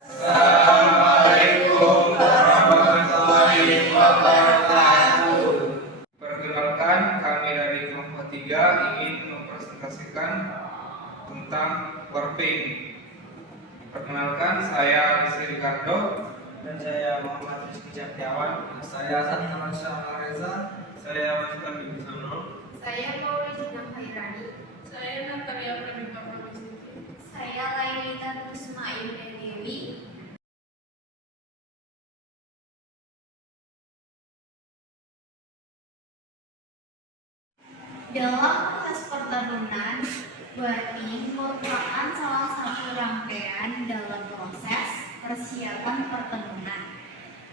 Assalamualaikum warahmatullahi wabarakatuh. Perkenalkan, kami dari kelompok 3 ingin mempresentasikan tentang warping. Perkenalkan, saya Rizky Ricardo. Dan saya Muhammad Rizky Setiawan. Saya Hasan Hamansyah Reza. Saya Wanita Binti Sono. Saya Maulidina Khairani. Saya Natalia Pramita Pramesti. Saya Lailita Ismail Dewi. Dalam proses pertemuan, warping merupakan salah satu rangkaian dalam proses persiapan pertemuan.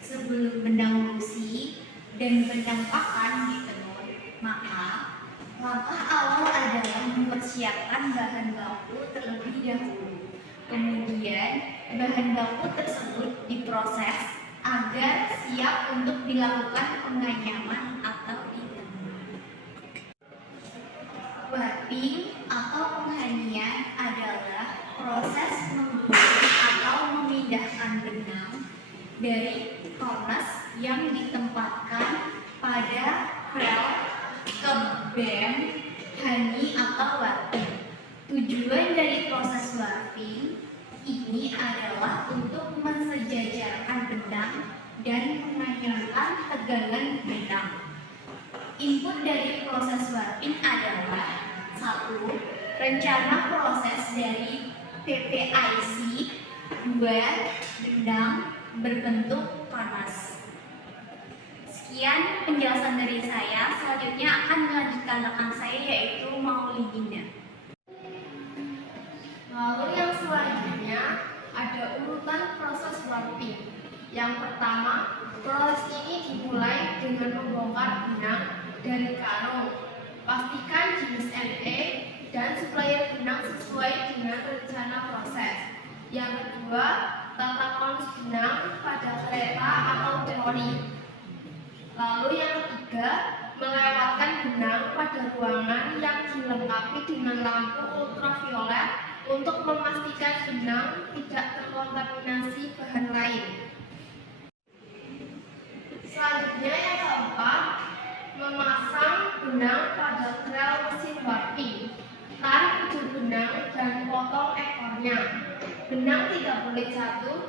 Sebelum benang busi dan benang pakan ditenun, maka langkah awal adalah mempersiapkan bahan baku terlebih dahulu. Kemudian, bahan baku tersebut diproses agar siap untuk dilakukan penganyaman atau ditenun. Warping atau penghanian adalah proses menggulung atau memindahkan benang dari kornes yang ditempatkan pada krel ke bem, hani atau warping. Tujuan dari proses warping ini adalah untuk mensejajarkan benang dan menganyamkan tegangan benang. Input dari proses warping adalah 1. Rencana proses dari PPIC. 2. Benang berbentuk panas. Sekian penjelasan dari saya. Selanjutnya akan melanjutkan rekan saya, yaitu Maulidina. Lalu yang selanjutnya ada urutan proses warping. Yang pertama, proses ini dimulai dengan membongkar benang dari karung. Pastikan jenis NE dan supplier benang sesuai dengan rencana proses. Yang kedua, tata kons benang pada kereta atau teori. Lalu yang ketiga, melewatkan benang pada ruangan yang dilengkapi dengan lampu ultraviolet untuk memastikan benang tidak terkontaminasi bahan lain. Selanjutnya yang keempat, memasang benang pada krel mesin warping. Tarik ujung benang dan potong ekornya. Benang tidak boleh jatuh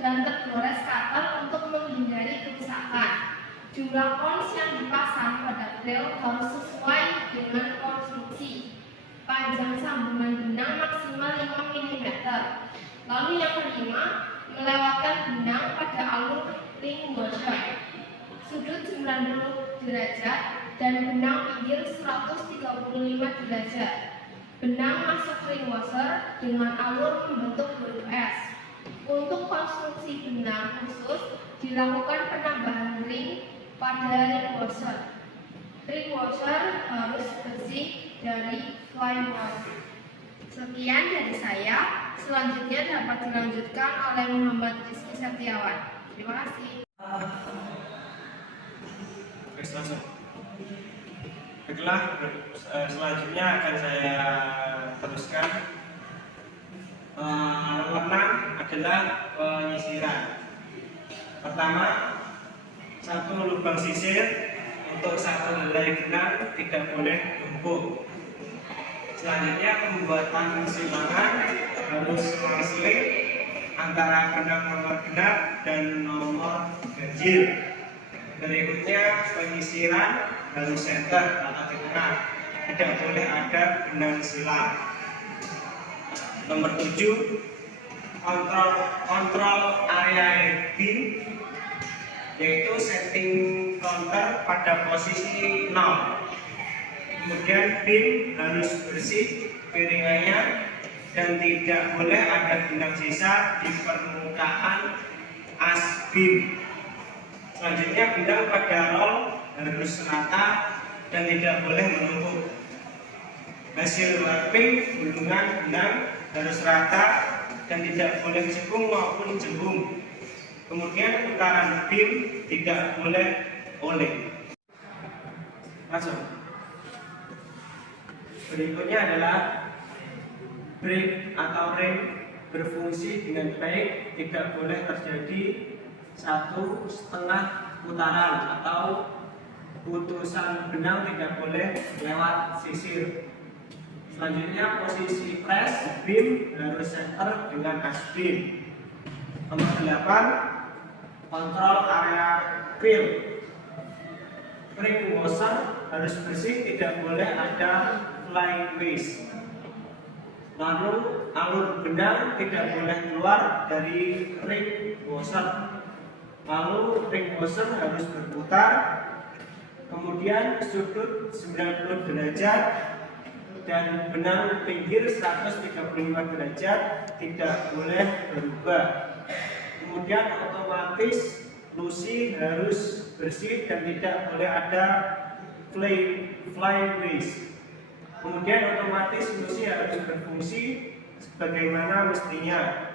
dan tergores cutter untuk menghindari kerusakan. Jumlah kons yang dipasang pada krel harus sesuai dengan konstruksi. Panjang sambungan benang maksimal 5 mm. Lalu yang kelima, melewatkan benang pada alur ring washer. Sudut 90 derajat dan benang pinggir 135 derajat. Benang masuk ring washer dengan alur membentuk huruf S. Untuk konstruksi benang khusus dilakukan penambahan ring pada ring washer. Ring washer harus bersih dari fly wash. Sekian dari saya. Selanjutnya dapat dilanjutkan oleh Muhammad Rizky Setiawan. Terima kasih. Baiklah, selanjutnya akan saya teruskan. Warna adalah penyisiran. Pertama, 1 lubang sisir untuk 1 helai benang tidak boleh tumpuk. Selanjutnya, pembuatan silangan harus seling antara benang nomor genap dan nomor ganjil. Berikutnya, penyisiran harus center atau di tengah, tidak boleh ada benang silang. Nomor 7, kontrol area bin, yaitu setting counter pada posisi 0. Kemudian bin harus bersih piringannya dan tidak boleh ada benang sisa di permukaan as bin. Selanjutnya, benang pada roll harus rata dan tidak boleh menumpuk. Hasil warping gulungan benang harus rata dan tidak boleh cekung maupun jembung. Kemudian putaran bin tidak boleh oleng. Masuk. Berikutnya adalah brake atau rem berfungsi dengan baik, tidak boleh terjadi 1,5 putaran atau putusan benang tidak boleh lewat sisir. Selanjutnya posisi press beam harus center dengan H-beam. Nomor 8, kontrol area fill. Ring washer harus bersih, tidak boleh ada flying waste. Lalu alur benang tidak boleh keluar dari ring washer. Lalu ring washer harus berputar, kemudian sudut 90 derajat dan benang pinggir 135 derajat tidak boleh berubah. Kemudian otomatis lusi harus bersih dan tidak boleh ada flying waste. Kemudian otomatis lusi harus berfungsi sebagaimana mestinya.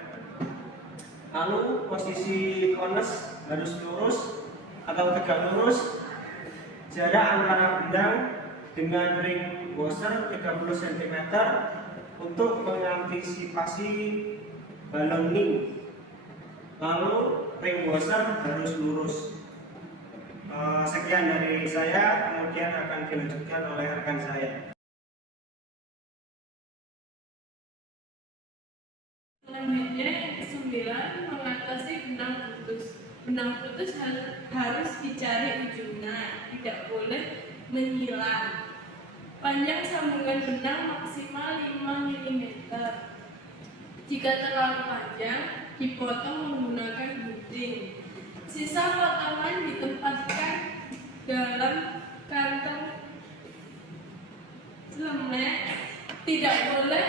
Lalu posisi kones harus lurus atau tegak lurus. Jarak antara benang dengan ring washer 30 cm untuk mengantisipasi ballooning. Lalu ring washer harus lurus. Sekian dari saya, kemudian akan dilanjutkan oleh rekan saya. Selanjutnya yang ke-9, mengatasi benang putus. Benang putus harus dicari ujungnya, tidak boleh menyilang. Panjang sambungan benang maksimal 5 mm. Jika terlalu panjang, dipotong menggunakan gunting. Sisa potongan ditempatkan dalam kantong lemek, tidak boleh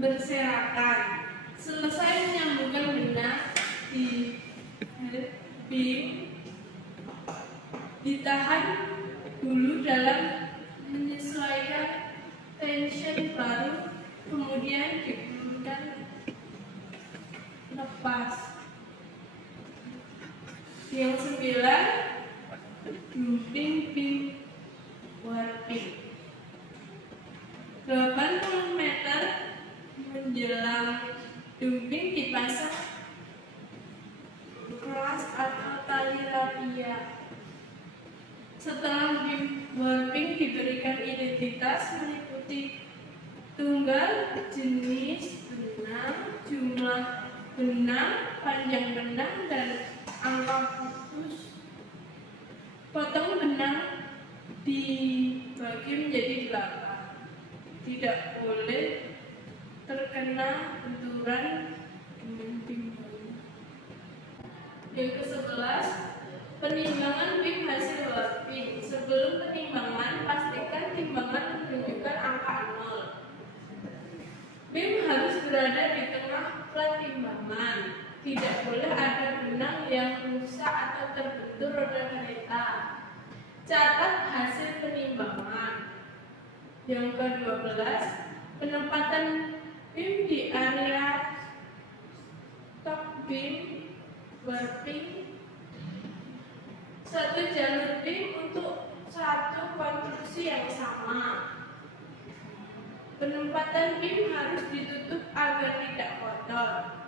berserakan. Selesai menyambungkan benang di beam, ditahan dulu dalam menyesuaikan tension baru, kemudian diberikan lepas. Yang 9, dumping beam warping. 80 meter menjelang dumping dipasang kelas atau tali rapia. Setelah beam warping diberikan identitas meliputi tunggal, jenis benang, jumlah benang, panjang benang, dan angka putus. Potong benang dibagi menjadi 8. Tidak boleh terkena benturan dengan timbangan. Yang ke-11, penimbangan beam hasil warping. Sebelum penimbangan, pastikan timbangan menunjukkan angka 0. Beam harus berada di tengah plat timbangan. Tidak boleh ada benang yang rusak atau terbentur roda kereta. Catat hasil penimbangan. Yang ke-12, penempatan beam di area top beam warping. Satu jalur beam untuk satu konstruksi yang sama. Penempatan beam harus ditutup agar tidak kotor.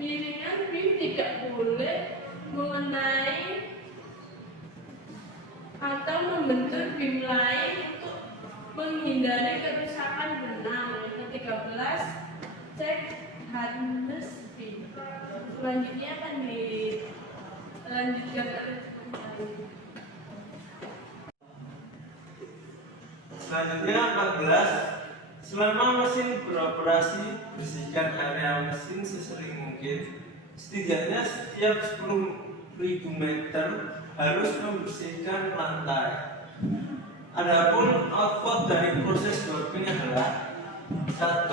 Miringan beam tidak boleh mengenai atau membentur beam lain untuk menghindari kerusakan benang. Yang ke-13, cek harness beam. Selanjutnya akan dilanjutkan oleh Selanjutnya 14. Selama mesin beroperasi, bersihkan area mesin sesering mungkin. Setidaknya setiap 10.000 meter harus membersihkan lantai. Adapun output dari proses warping adalah 1.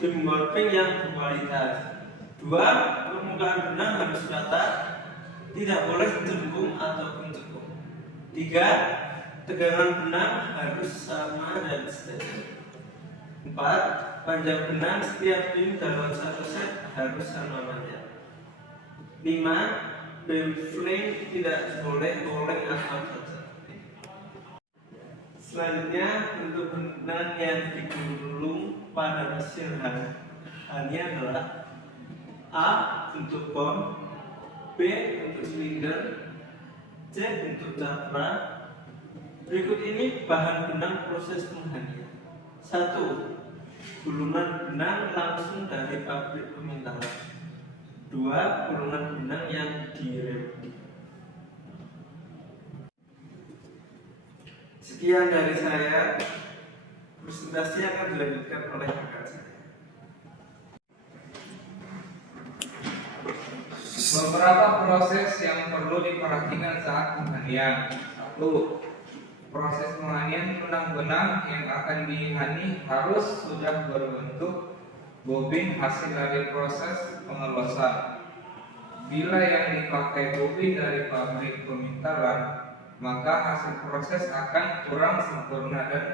Beam warping yang berkualitas. 2. Permukaan benang harus rata, tidak boleh cembung ataupun cekung. 3. Tegangan benang harus sama dan stabil. 4. Panjang benang setiap beam dalam satu set harus sama panjang. 5. Beam flame tidak boleh oleng atau cacat. Selanjutnya, untuk benang yang digulung pada mesin Hani adalah A. Bentuk bom, B. Bentuk silinder, C. Bentuk cakra. Berikut ini bahan benang proses penghanian. 1. Gulungan benang langsung dari pabrik pemintalan. 2. Gulungan benang yang direm. Sekian dari saya. Presentasi akan dilanjutkan oleh rekan saya. Beberapa proses yang perlu diperhatikan saat penghanian. 1. Proses penghanian benang-benang yang akan dihani harus sudah berbentuk bobin hasil dari proses pengelosan. Bila yang dipakai bobin dari pabrik pemintalan, maka hasil proses akan kurang sempurna dan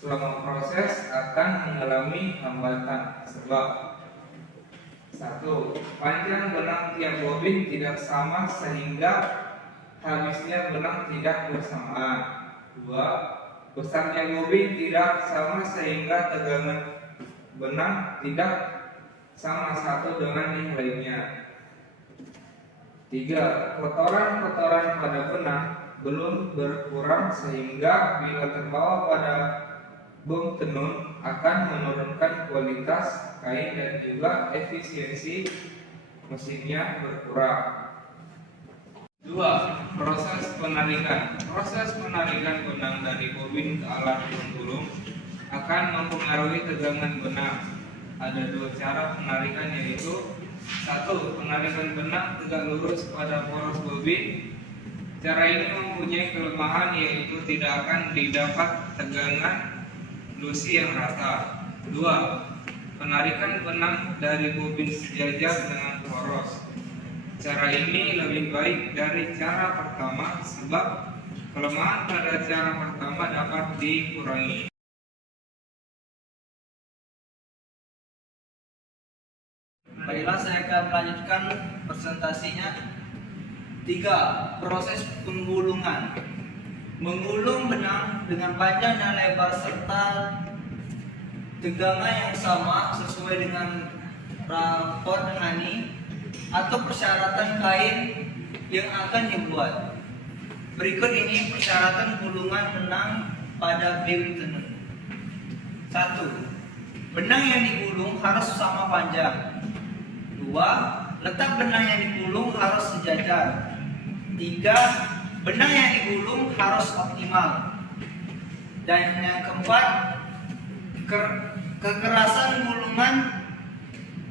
selama proses akan mengalami hambatan. Sebab 1. Panjang benang tiap bobin tidak sama sehingga habisnya benang tidak bersamaan. 2. Besarnya bobin tidak sama sehingga tegangan benang tidak sama satu dengan yang lainnya. 3. Kotoran-kotoran pada benang belum berkurang sehingga bila terbawa pada bom tenun akan menurunkan kualitas kain dan juga efisiensi mesinnya berkurang. 2. Proses penarikan. Proses penarikan benang dari bobin ke alat penggulung akan mempengaruhi tegangan benang. Ada 2 cara penarikan, yaitu 1. Penarikan benang tegak lurus pada poros bobin. Cara ini mempunyai kelemahan, yaitu tidak akan didapat tegangan lusi yang rata. 2. Penarikan benang dari bobin sejajar dengan poros. Cara ini lebih baik dari cara pertama sebab kelemahan pada cara pertama dapat dikurangi. Baiklah, saya akan melanjutkan presentasinya. 3. Proses penggulungan. Menggulung benang dengan panjang dan lebar serta tegangan yang sama sesuai dengan rapor Hani atau persyaratan kain yang akan dibuat. Berikut ini persyaratan gulungan benang pada bim tenun. 1. Benang yang digulung harus sama panjang. 2. Letak benang yang digulung harus sejajar. 3. Benang yang digulung harus optimal. Dan yang keempat, kekerasan gulungan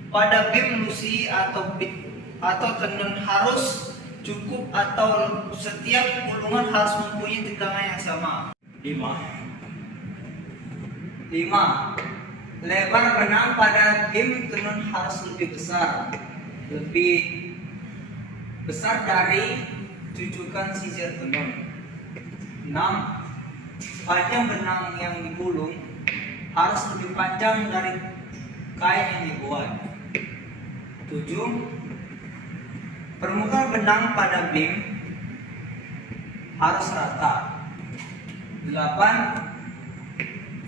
pada bim lusi atau tenun harus cukup atau setiap gulungan harus mempunyai tegangan yang sama. 5. Lebar benang pada bim tenun harus lebih besar dari cucukan sisir tenun. 6. Panjang benang yang digulung harus lebih panjang dari kain yang dibuat. 7. Permukaan benang pada bim harus rata. 8.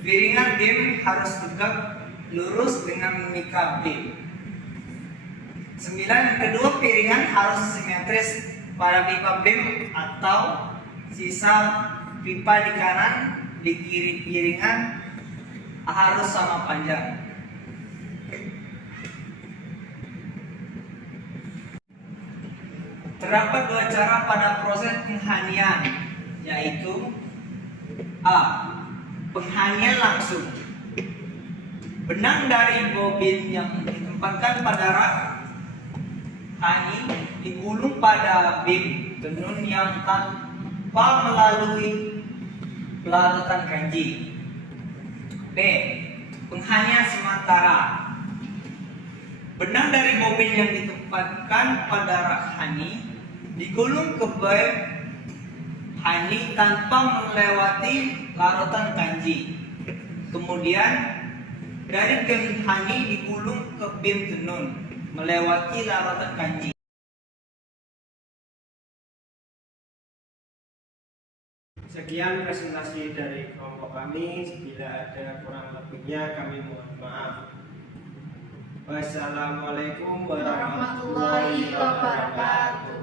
Piringan bim harus tegak lurus dengan mimika bim. 9. Kedua piringan harus simetris pada pipa bim atau sisa pipa di kanan di kiri piringan harus sama panjang. Terdapat 2 cara pada proses penghanian, yaitu A. Penghanian langsung. Benang dari bobin yang ditempatkan pada rak hani digulung pada bim tenun yang tanpa melalui pelarutan kanji. B. Penghanian sementara. Benang dari bobin yang ditempatkan pada rak hani digulung ke bim hani tanpa melewati larutan kanji. Kemudian dari bim hani digulung ke bim tenun melewati larutan kanji. Sekian presentasi dari kelompok kami. Bila ada kurang lebihnya kami mohon maaf. maaf. Wassalamualaikum warahmatullahi Warahmatullahi wabarakatuh.